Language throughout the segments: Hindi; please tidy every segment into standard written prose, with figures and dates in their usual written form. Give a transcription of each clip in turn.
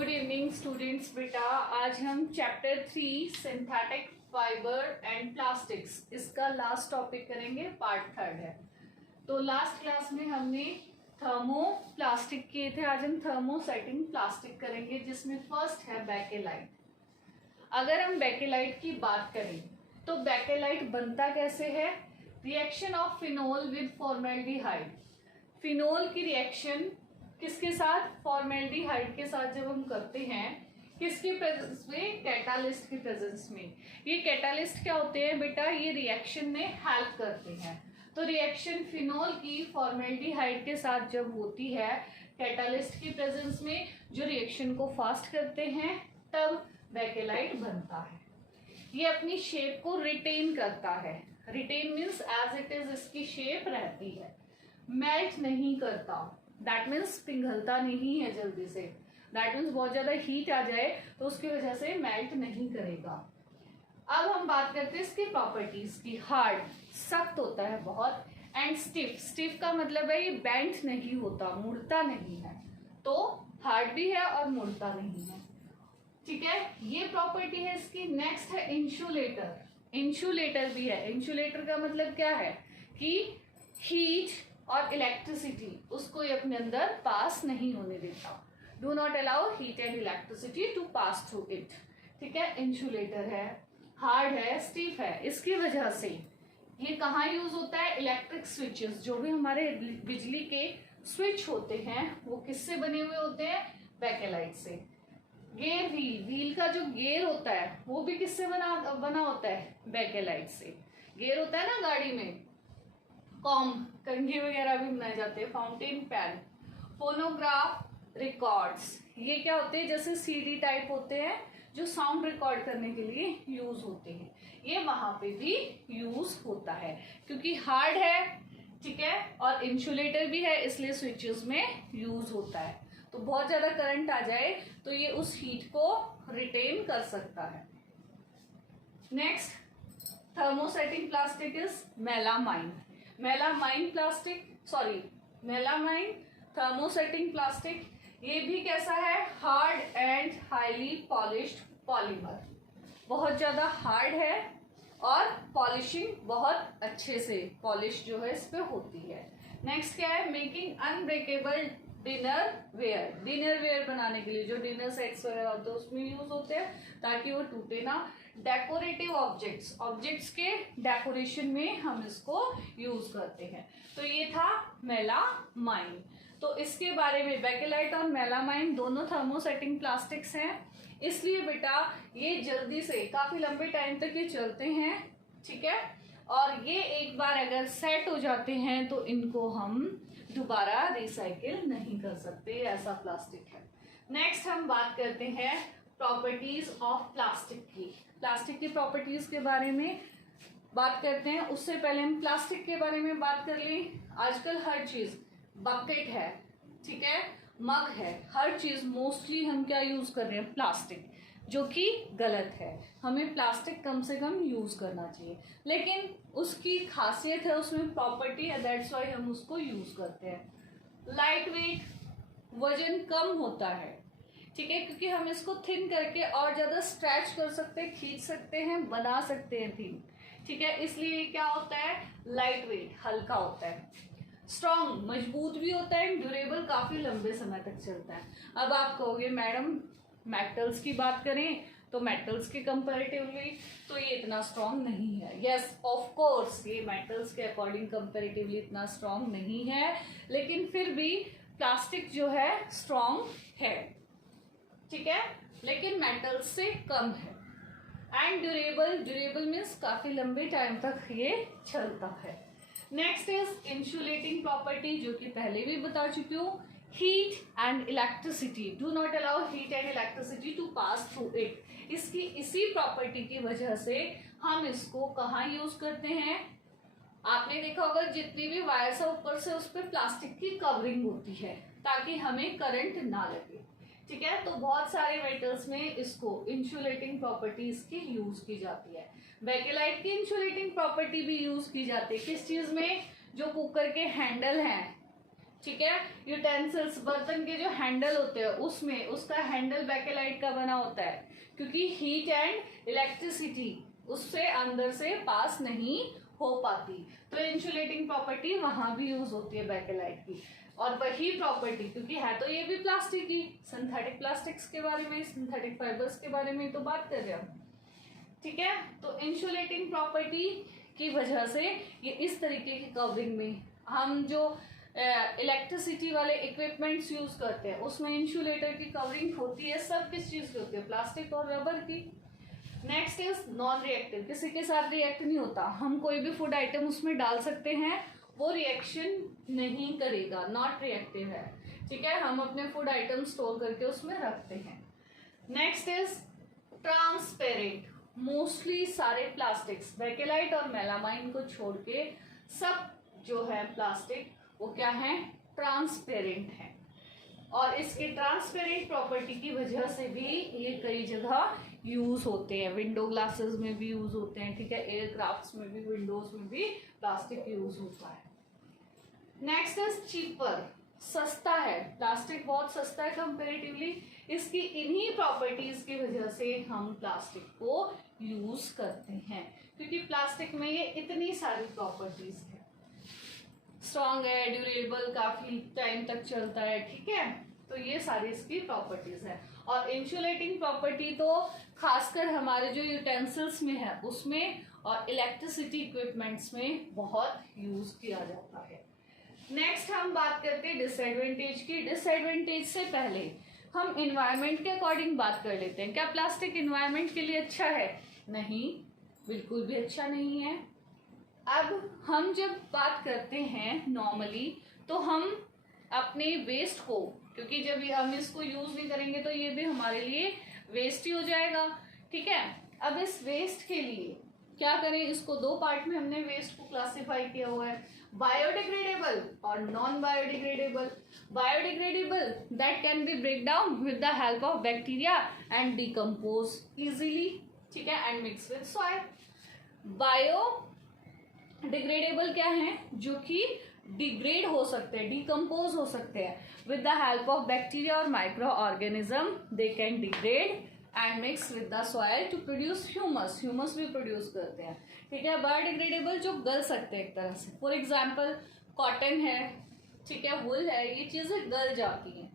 Good evening students. बेटा आज हम chapter 3 synthetic fibre and plastics इसका लास्ट टॉपिक करेंगे, पार्ट 3 है। तो लास्ट क्लास में हमने थर्मो प्लास्टिक किए थे, आज हम थर्मोसेटिंग प्लास्टिक करेंगे जिसमें फर्स्ट है बेकेलाइट। अगर हम बेकेलाइट की बात करें तो बेकेलाइट बनता कैसे है? Reaction of phenol with formaldehyde. Phenol की रिएक्शन किसके साथ? फॉर्मेल्डिहाइड के साथ जब हम करते हैं, किसकी प्रेजेंस में? कैटालिस्ट की प्रेजेंस में। ये कैटालिस्ट क्या होते हैं बेटा? ये रिएक्शन में हेल्प करते हैं। तो रिएक्शन फिनोल की फॉर्मेल्डिहाइड के साथ जब होती है कैटालिस्ट की प्रेजेंस में, जो रिएक्शन को फास्ट करते हैं, तब बेकेलाइट बनता है। ये अपनी शेप को रिटेन करता है। Retain means as it is इसकी शेप रहती है, मेल्ट नहीं करता। दैट मीन्स पिघलता नहीं है जल्दी से। दैट मीन्स बहुत ज्यादा हीट आ जाए तो उसकी वजह से मेल्ट नहीं करेगा। अब हम बात करते हैं इसकी प्रॉपर्टीज की। हार्ड, सख्त होता है बहुत, एंड स्टिफ। स्टिफ का मतलब है ये बेंट नहीं होता, मुड़ता नहीं है। तो हार्ड भी है और मुड़ता नहीं है। ठीक है, ये प्रॉपर्टी है इसकी। नेक्स्ट है इंसुलेटर। इंसुलेटर भी है। इंसुलेटर का मतलब क्या है कि हीट और इलेक्ट्रिसिटी उसको ये अपने अंदर पास नहीं होने देता। Do not allow heat and electricity to pass through it. ठीक है, इंसुलेटर है, हार्ड है, स्टिफ है। इसकी वजह से ये कहाँ यूज होता है? इलेक्ट्रिक स्विचेस, जो भी हमारे बिजली के स्विच होते हैं वो किससे बने हुए होते हैं? बेकेलाइट से। गेयर व्हील, व्हील का जो गेयर होता है वो भी किससे बना होता है? बेकेलाइट से। गेयर होता है ना गाड़ी में, कॉम, कंघी वगैरह भी बनाए जाते हैं, फाउंटेन पेन। फोनोग्राफ, रिकॉर्ड्स, ये क्या होते हैं? जैसे सीडी टाइप होते हैं जो साउंड रिकॉर्ड करने के लिए यूज होते हैं, ये वहां पे भी यूज होता है क्योंकि हार्ड है, ठीक है, और इंसुलेटर भी है, इसलिए स्विचेस में यूज होता है। तो बहुत ज्यादा करंट आ जाए तो ये उस हीट को रिटेन कर सकता है। Next, thermosetting plastic is melamine. Melamine plastic, sorry melamine thermosetting plastic, ये भी कैसा है? Hard and highly polished polymer. बहुत ज्यादा हार्ड है और पॉलिशिंग बहुत अच्छे से पॉलिश जो है इस पे होती है। नेक्स्ट क्या है? Making unbreakable dinnerware. Dinnerware बनाने के लिए जो डिनर सेट्स वगैरह होते हैं उसमें यूज होते हैं ताकि वो टूटे ना। डेकोरेटिव ऑब्जेक्ट्स, ऑब्जेक्ट्स के डेकोरेशन में हम इसको यूज करते हैं। तो ये था मेलामाइन। तो इसके बारे में बेकेलाइट और मेलामाइन दोनों थर्मोसेटिंग प्लास्टिक्स हैं, इसलिए बेटा ये जल्दी से काफी लंबे टाइम तक ये चलते हैं। ठीक है, और ये एक बार अगर सेट हो जाते हैं तो इनको हम दोबारा रिसाइकिल नहीं कर सकते, ऐसा प्लास्टिक है। नेक्स्ट हम बात करते हैं प्रॉपर्टीज ऑफ प्लास्टिक की। प्लास्टिक की प्रॉपर्टीज के बारे में बात करते हैं। उससे पहले हम प्लास्टिक के बारे में बात कर लें। आजकल हर चीज, बकेट है, ठीक है, मग है, हर चीज मोस्टली हम क्या यूज कर रहे हैं? प्लास्टिक, जो कि गलत है। हमें प्लास्टिक कम से कम यूज करना चाहिए, लेकिन उसकी खासियत है, उसमें प्रॉपर्टी है, दैट्स वाई हम उसको यूज करते हैं। लाइट वेट, वजन कम होता है, ठीक है, क्योंकि हम इसको थिन करके और ज्यादा स्ट्रेच कर सकते हैं, खींच सकते हैं, बना सकते हैं थिन। ठीक है, इसलिए क्या होता है? लाइट वेट, हल्का होता है। स्ट्रॉन्ग, मजबूत भी होता है, ड्यूरेबल, काफी लंबे समय तक चलता है। अब आप कहोगे मैडम मेटल्स की बात करें तो मेटल्स के कंपैरेटिवली तो ये इतना स्ट्रॉन्ग नहीं है। यस ऑफ कोर्स ये मेटल्स के अकॉर्डिंग कंपैरेटिवली इतना स्ट्रॉन्ग नहीं है, लेकिन फिर भी प्लास्टिक जो है स्ट्रॉन्ग है, ठीक है, लेकिन मेटल्स से कम है। एंड ड्यूरेबल, ड्यूरेबल मीन्स काफी लंबे टाइम तक ये चलता है। नेक्स्ट इज इंसुलेटिंग प्रॉपर्टी, जो कि पहले भी बता चुकी हूँ। Heat and electricity, do not allow heat and electricity to pass through it. इसकी इसी प्रॉपर्टी की वजह से हम इसको कहाँ यूज करते हैं? आपने देखा होगा जितनी भी वायर्स है ऊपर से उस पर प्लास्टिक की कवरिंग होती है ताकि हमें करंट ना लगे। ठीक है, तो बहुत सारे मेटल्स में इसको इंसुलेटिंग प्रॉपर्टी इसकी यूज की जाती है। बेकेलाइट की इंसुलेटिंग प्रॉपर्टी भी यूज की जाती है किस चीज में? जो कुकर के हैंडल हैं, ठीक है। यूटेंसिल्स, बर्तन के जो हैंडल होते हैं उसमें उसका हैंडल बेकेलाइट का बना होता है, क्योंकि हीट एंड इलेक्ट्रिसिटी उससे अंदर से पास नहीं हो पाती, तो इंसुलेटिंग प्रॉपर्टी वहां भी यूज होती है बेकेलाइट की। और वही प्रॉपर्टी, क्योंकि है तो ये भी प्लास्टिक की, सिंथेटिक प्लास्टिक्स के बारे में, सिंथेटिक फाइबर्स के बारे में तो बात कर रहे हैं, ठीक है। तो इंसुलेटिंग प्रॉपर्टी की वजह से ये इस तरीके की कवरिंग में हम जो इलेक्ट्रिसिटी वाले इक्विपमेंट्स यूज करते हैं उसमें इंसुलेटर की कवरिंग होती है, सब किस चीज की होती है, प्लास्टिक और रबर की। नेक्स्ट इज नॉन रिएक्टिव, किसी के साथ रिएक्ट नहीं होता, हम कोई भी फूड आइटम उसमें डाल सकते हैं, वो रिएक्शन नहीं करेगा, नॉट रिएक्टिव है, ठीक है। हम अपने फूड आइटम स्टोर करके उसमें रखते हैं। नेक्स्ट इज ट्रांसपेरेंट, मोस्टली सारे प्लास्टिक्स बेकेलाइट और मेलामाइन को छोड़ के सब जो है प्लास्टिक वो क्या है, ट्रांसपेरेंट है। और इसके ट्रांसपेरेंट प्रॉपर्टी की वजह से भी ये कई जगह यूज होते हैं, विंडो ग्लासेस में भी यूज होते हैं, ठीक है, एयरक्राफ्ट्स में भी, विंडोज में भी प्लास्टिक यूज होता है। नेक्स्ट इज चीपर, सस्ता है, प्लास्टिक बहुत सस्ता है कंपेरेटिवली, इसकी इन्हीं प्रॉपर्टीज की वजह से हम प्लास्टिक को यूज करते हैं, क्योंकि प्लास्टिक में ये इतनी सारी प्रॉपर्टीज है, स्ट्रॉन्ग है, ड्यूरेबल, काफी टाइम तक चलता है, ठीक है, तो ये सारी इसकी प्रॉपर्टीज है। और इंसुलेटिंग प्रॉपर्टी तो खासकर हमारे जो यूटेंसिल्स में है उसमें और इलेक्ट्रिसिटी इक्विपमेंट्स में बहुत यूज किया जाता है। नेक्स्ट हम बात करते हैं डिसएडवांटेज की। डिसएडवांटेज से पहले हम इन्वायरमेंट के अकॉर्डिंग बात कर लेते हैं। क्या प्लास्टिक इन्वायरमेंट के लिए अच्छा है? नहीं, बिल्कुल भी अच्छा नहीं है। अब हम जब बात करते हैं नॉर्मली, तो हम अपने वेस्ट को, क्योंकि जब हम इसको यूज नहीं करेंगे तो ये भी हमारे लिए वेस्ट ही हो जाएगा, ठीक है। अब इस वेस्ट के लिए क्या करें, इसको दो पार्ट में हमने वेस्ट को क्लासिफाई किया हुआ है, बायोडिग्रेडेबल और non biodegradable. Biodegradable that can be break down with the help of bacteria and decompose easily, ठीक है, and mix with soil. Biodegradable क्या है, जो कि डिग्रेड हो सकते हैं, डिकम्पोज हो सकते हैं with the help of bacteria और microorganism, they can degrade and mix with the soil to produce humus, humus भी प्रोड्यूस करते हैं, ठीक है। बायोडिग्रेडेबल जो गल सकते हैं एक तरह से, फॉर एग्जाम्पल कॉटन है, ठीक है, वुल है, ये चीजें गल जाती हैं,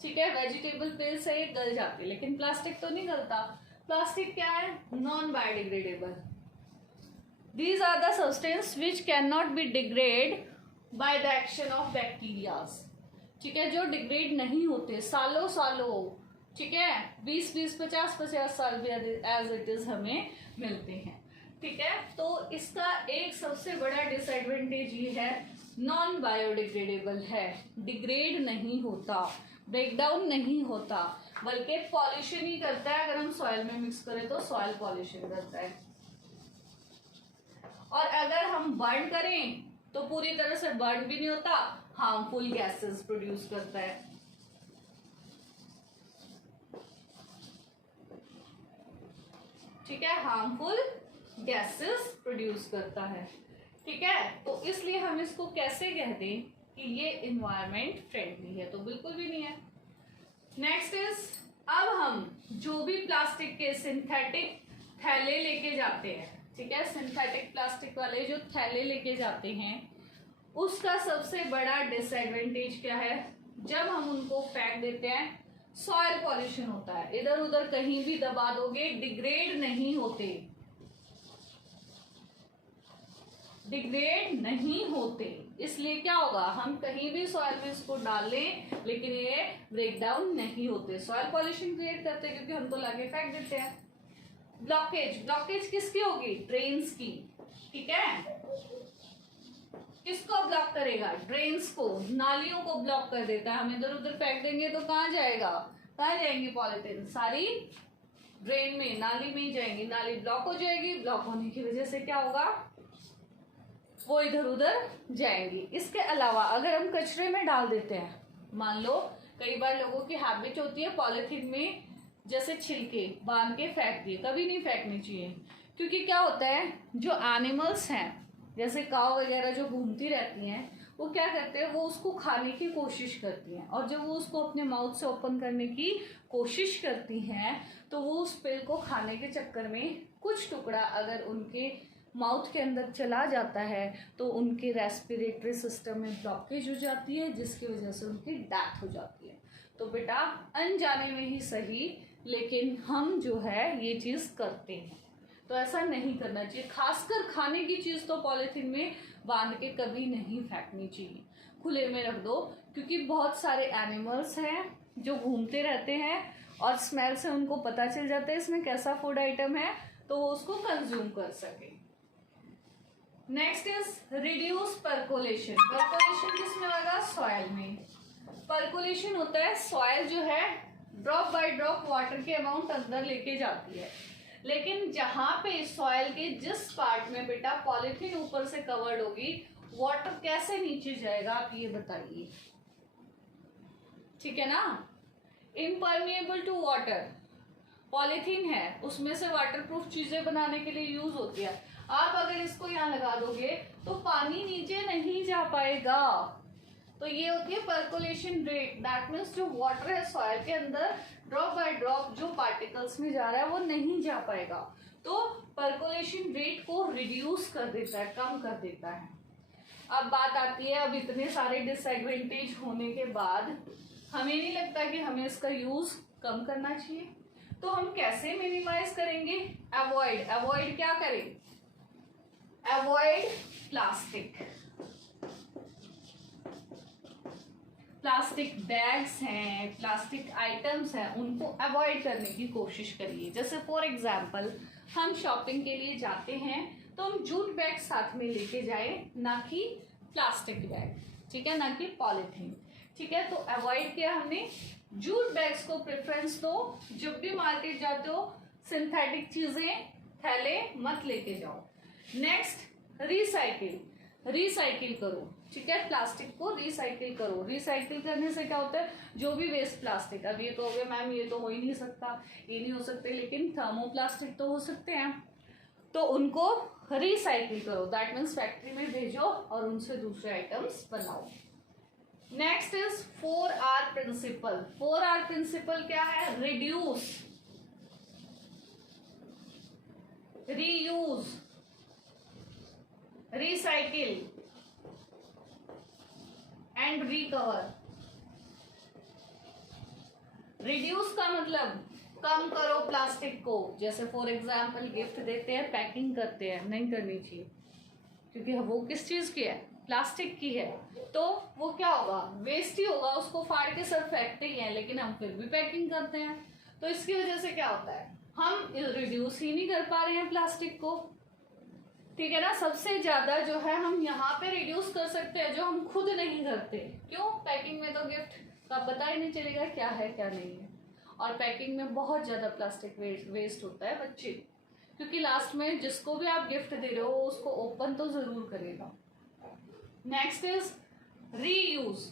ठीक है, वेजिटेबल पेल्स है, ये गल जाती है, लेकिन प्लास्टिक तो नहीं गलता। प्लास्टिक क्या है, non biodegradable. These are the substances which cannot be degrade by the action of bacterias, ठीक है, जो डिग्रेड नहीं होते सालों सालों, ठीक है, 20-20, 50-50 साल भी एज इट इज हमें मिलते हैं, ठीक है। तो इसका एक सबसे बड़ा डिसएडवांटेज ये है, नॉन बायोडिग्रेडेबल है, डिग्रेड नहीं होता, ब्रेकडाउन नहीं होता, बल्कि पॉल्यूशन ही करता है। अगर हम सॉइल में मिक्स करें तो सॉइल पॉल्यूशन करता है, और अगर हम बर्न करें तो पूरी तरह से बर्न भी नहीं होता, हार्मफुल गैसेस प्रोड्यूस करता है, ठीक है, हार्मफुल गैसेस प्रोड्यूस करता है, ठीक है। तो इसलिए हम इसको कैसे कह दें कि ये इन्वायरमेंट फ्रेंडली है, तो बिल्कुल भी नहीं है। नेक्स्ट इज, अब हम जो भी प्लास्टिक के सिंथेटिक थैले लेके जाते हैं, ठीक है, सिंथेटिक प्लास्टिक वाले जो थैले लेके जाते हैं, उसका सबसे बड़ा डिसएडवांटेज क्या है, जब हम उनको फेंक देते हैं सॉइल पॉल्यूशन होता है, इधर उधर कहीं भी दबा दोगे डिग्रेड नहीं होते, डिग्रेड नहीं होते, इसलिए क्या होगा, हम कहीं भी सॉइल में इसको डाल लें लेकिन ये ब्रेक डाउन नहीं होते, सॉइल पॉल्यूशन क्रिएट करते हैं क्योंकि हम तो लाके फेंक देते हैं। ब्लॉकेज, ब्लॉकेज किसकी होगी, ड्रेन्स की, ठीक है, किसको ब्लॉक करेगा, ड्रेन्स को, नालियों को ब्लॉक कर देता है। हम इधर उधर फेंक देंगे तो कहाँ जाएगा, कहाँ जाएंगी पॉलिथीन, सारी ड्रेन में, नाली में ही जाएंगी, नाली ब्लॉक हो जाएगी, ब्लॉक होने की वजह से क्या होगा, वो इधर उधर जाएंगी। इसके अलावा अगर हम कचरे में डाल देते हैं, मान लो कई बार लोगों की हैबिट होती है पॉलिथीन में जैसे छिलके बांध के फेंक दिए, कभी नहीं फेंकनी चाहिए, क्योंकि क्या होता है, जो एनिमल्स हैं जैसे काव वगैरह जो घूमती रहती हैं, वो क्या करते हैं, वो उसको खाने की कोशिश करती हैं, और जब वो उसको अपने माउथ से ओपन करने की कोशिश करती हैं तो वो उस पिल को खाने के चक्कर में कुछ टुकड़ा अगर उनके माउथ के अंदर चला जाता है तो उनके रेस्पिरेटरी सिस्टम में ब्लॉकेज हो जाती है, जिसकी वजह से उनकी डेथ हो जाती है। तो बेटा अनजाने में ही सही, लेकिन हम जो है ये चीज़ करते हैं, तो ऐसा नहीं करना चाहिए। खासकर खाने की चीज़ तो पॉलीथीन में बांध के कभी नहीं फेंकनी चाहिए, खुले में रख दो, क्योंकि बहुत सारे एनिमल्स हैं जो घूमते रहते हैं और स्मेल से उनको पता चल जाता है इसमें कैसा फूड आइटम है, तो वो उसको कंज्यूम कर सके। Next is reduce percolation. Percolation किसमें होगा? सॉयल में। परकोलेशन होता है सॉयल जो है ड्रॉप बाय ड्रॉप वाटर के अमाउंट अंदर लेके जाती है, लेकिन जहां पे सॉयल के जिस पार्ट में बेटा पॉलीथीन ऊपर से कवर्ड होगी, वाटर कैसे नीचे जाएगा आप ये बताइए, ठीक है ना। इम्परमिएबल टू वाटर पॉलीथीन है, उसमें से वाटरप्रूफ चीजें बनाने के लिए यूज होती है। आप अगर इसको यहाँ लगा दोगे तो पानी नीचे नहीं जा पाएगा। तो ये होती है परकोलेशन रेट, दैट मीन्स जो वाटर है सॉइल के अंदर ड्रॉप बाय ड्रॉप जो पार्टिकल्स में जा रहा है वो नहीं जा पाएगा, तो परकोलेशन रेट को रिड्यूस कर देता है, कम कर देता है। अब बात आती है, अब इतने सारे डिसएडवांटेज होने के बाद हमें नहीं लगता कि हमें इसका यूज कम करना चाहिए, तो हम कैसे मिनिमाइज करेंगे? अवॉइड क्या करें? Avoid plastic. प्लास्टिक बैग्स हैं, प्लास्टिक आइटम्स हैं, उनको अवॉइड करने की कोशिश करिए। जैसे फॉर एग्जाम्पल हम शॉपिंग के लिए जाते हैं तो हम जूट बैग साथ में लेके जाए, ना कि प्लास्टिक बैग, ठीक है, ना कि पॉलीथीन, ठीक है। तो अवॉइड किया हमने, जूट बैग्स को प्रेफरेंस दो। जब भी मार्केट जाते हो सिंथेटिक चीजें थैले मत लेके जाओ। नेक्स्ट रिसाइकिल करो, ठीक है, प्लास्टिक को रिसाइकिल करो। रिसाइकिल करने से क्या होता है, जो भी वेस्ट प्लास्टिक, अब ये तो हो गया मैम ये तो हो ही नहीं सकता, ये नहीं हो सकते, लेकिन थर्मोप्लास्टिक तो हो सकते हैं, तो उनको रिसाइकिल करो, दैट मीन्स फैक्ट्री में भेजो और उनसे दूसरे आइटम्स बनाओ। Next is 4R principal. 4R principal क्या है? Reduce, reuse, recycle and recover. Reduce का मतलब कम करो प्लास्टिक को, जैसे फॉर एग्जाम्पल गिफ्ट देते हैं, पैकिंग करते हैं, नहीं करनी चाहिए, क्योंकि वो किस चीज की है? प्लास्टिक की है, तो वो क्या होगा? वेस्ट ही होगा, उसको फाड़ के सब फेंकते ही हैं, लेकिन हम फिर भी पैकिंग करते हैं। तो इसकी वजह से क्या होता है, हम रिड्यूस ही नहीं कर पा रहे हैं प्लास्टिक को, ठीक है ना। सबसे ज्यादा जो है हम यहाँ पे रिड्यूस कर सकते हैं, जो हम खुद नहीं करते। क्यों? पैकिंग में तो गिफ्ट का पता ही नहीं चलेगा क्या है क्या नहीं है, और पैकिंग में बहुत ज्यादा प्लास्टिक वेस्ट होता है बच्चे, क्योंकि लास्ट में जिसको भी आप गिफ्ट दे रहे हो उसको ओपन तो जरूर करेगा। नेक्स्ट इज रीयूज,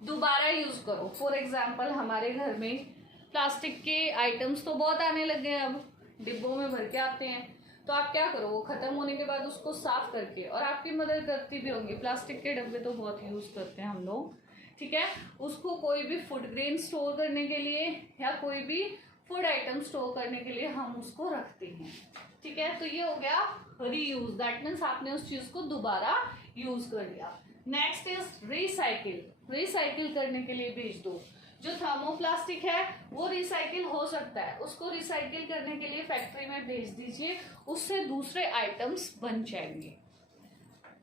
दोबारा यूज करो। फॉर एग्जाम्पल हमारे घर में प्लास्टिक के आइटम्स तो बहुत आने लग गए, अब डिब्बों में भर के आते हैं, तो आप क्या करो, वो खत्म होने के बाद उसको साफ करके, और आपकी मदद करती भी होंगी, प्लास्टिक के डब्बे तो बहुत यूज करते हैं हम लोग, ठीक है, उसको कोई भी फूड ग्रेन स्टोर करने के लिए या कोई भी फूड आइटम स्टोर करने के लिए हम उसको रखते हैं, ठीक है। तो ये हो गया रीयूज, दैट मीन्स आपने उस चीज को दोबारा यूज कर लिया। नेक्स्ट इज रिसाइकिल करने के लिए भेज दो। जो थर्मोप्लास्टिक है वो रिसाइकिल हो सकता है, उसको रिसाइकिल करने के लिए फैक्ट्री में भेज दीजिए, उससे दूसरे आइटम्स बन जाएंगे।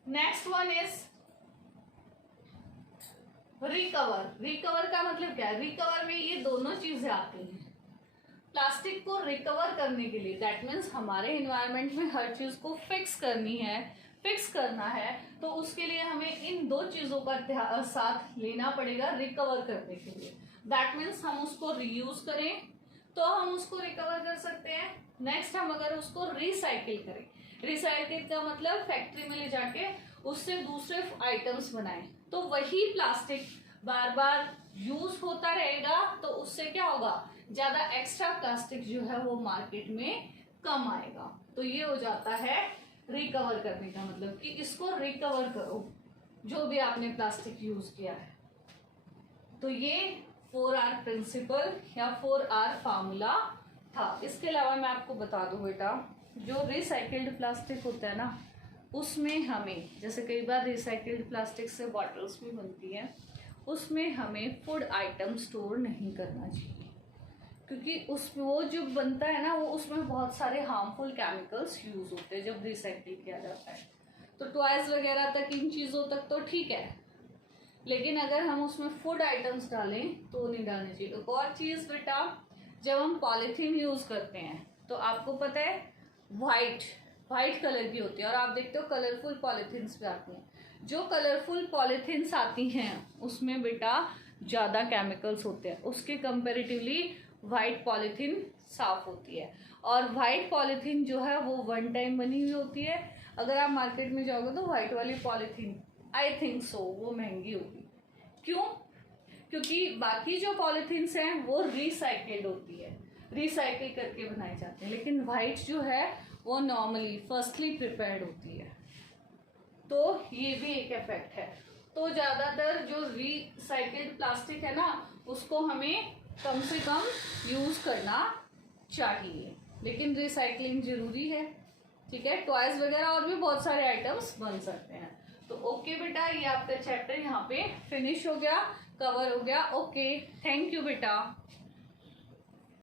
नेक्स्ट वन इज रिकवर का मतलब क्या है? रिकवर में ये दोनों चीजें आती हैं। प्लास्टिक को रिकवर करने के लिए, दैट मीन्स हमारे एनवायरनमेंट में हर चीज को फिक्स करना है, तो उसके लिए हमें इन दो चीजों का साथ लेना पड़ेगा रिकवर करने के लिए। दैट मीन्स हम उसको रीयूज करें तो हम उसको रिकवर कर सकते हैं। नेक्स्ट हम अगर उसको रिसाइकिल करें, रिसाइकिल का मतलब फैक्ट्री में ले जाके उससे दूसरे आइटम्स बनाएं, तो वही प्लास्टिक बार बार यूज होता रहेगा, तो उससे क्या होगा, ज्यादा एक्स्ट्रा प्लास्टिक जो है वो मार्केट में कम आएगा। तो ये हो जाता है रिकवर करने का मतलब कि इसको रिकवर करो। जो भी आपने प्लास्टिक यूज किया है। तो ये 4R प्रिंसिपल या 4R फार्मूला था। इसके अलावा मैं आपको बता दूं बेटा, जो रिसाइकिल्ड प्लास्टिक होता है ना, उसमें हमें, जैसे कई बार रिसाइकिल्ड प्लास्टिक से बॉटल्स भी बनती हैं, उसमें हमें फूड आइटम स्टोर नहीं करना चाहिए, क्योंकि उसमें वो जो बनता है ना, वो उसमें बहुत सारे हार्मफुल केमिकल्स यूज होते हैं जब रिसाइकिल किया जाता है। तो टॉयज वगैरह तक, इन चीज़ों तक तो ठीक है, लेकिन अगर हम उसमें फूड आइटम्स डालें तो नहीं डालनी चाहिए। एक और चीज़ बेटा, जब हम पॉलीथीन यूज़ करते हैं तो आपको पता है वाइट कलर की होती है, और आप देखते हो कलरफुल पॉलीथीन्स भी आती हैं। जो कलरफुल पॉलीथीन्स आती हैं उसमें बेटा ज़्यादा केमिकल्स होते हैं, उसके कंपेरेटिवली वाइट पॉलीथीन साफ होती है। और वाइट पॉलीथीन जो है वो वन टाइम बनी हुई होती है। अगर आप मार्केट में जाओगे तो वाइट वाली पॉलीथीन, आई थिंक सो, वो महंगी होगी। क्यों? क्योंकि बाकी जो पॉलीथीन्स हैं वो रिसाइकिल्ड होती है, रिसाइकिल करके बनाए जाते हैं, लेकिन वाइट जो है वो नॉर्मली फर्स्टली प्रिपेयर्ड होती है। तो ये भी एक इफेक्ट है। तो ज़्यादातर जो रिसाइकिल्ड प्लास्टिक है ना, उसको हमें कम से कम यूज़ करना चाहिए, लेकिन रिसाइकलिंग जरूरी है। ठीक है, टॉयज वगैरह और भी बहुत सारे आइटम्स बन सकते हैं। तो ओके बेटा, ये आपका चैप्टर यहाँ पे फिनिश हो गया, कवर हो गया। ओके, थैंक यू बेटा।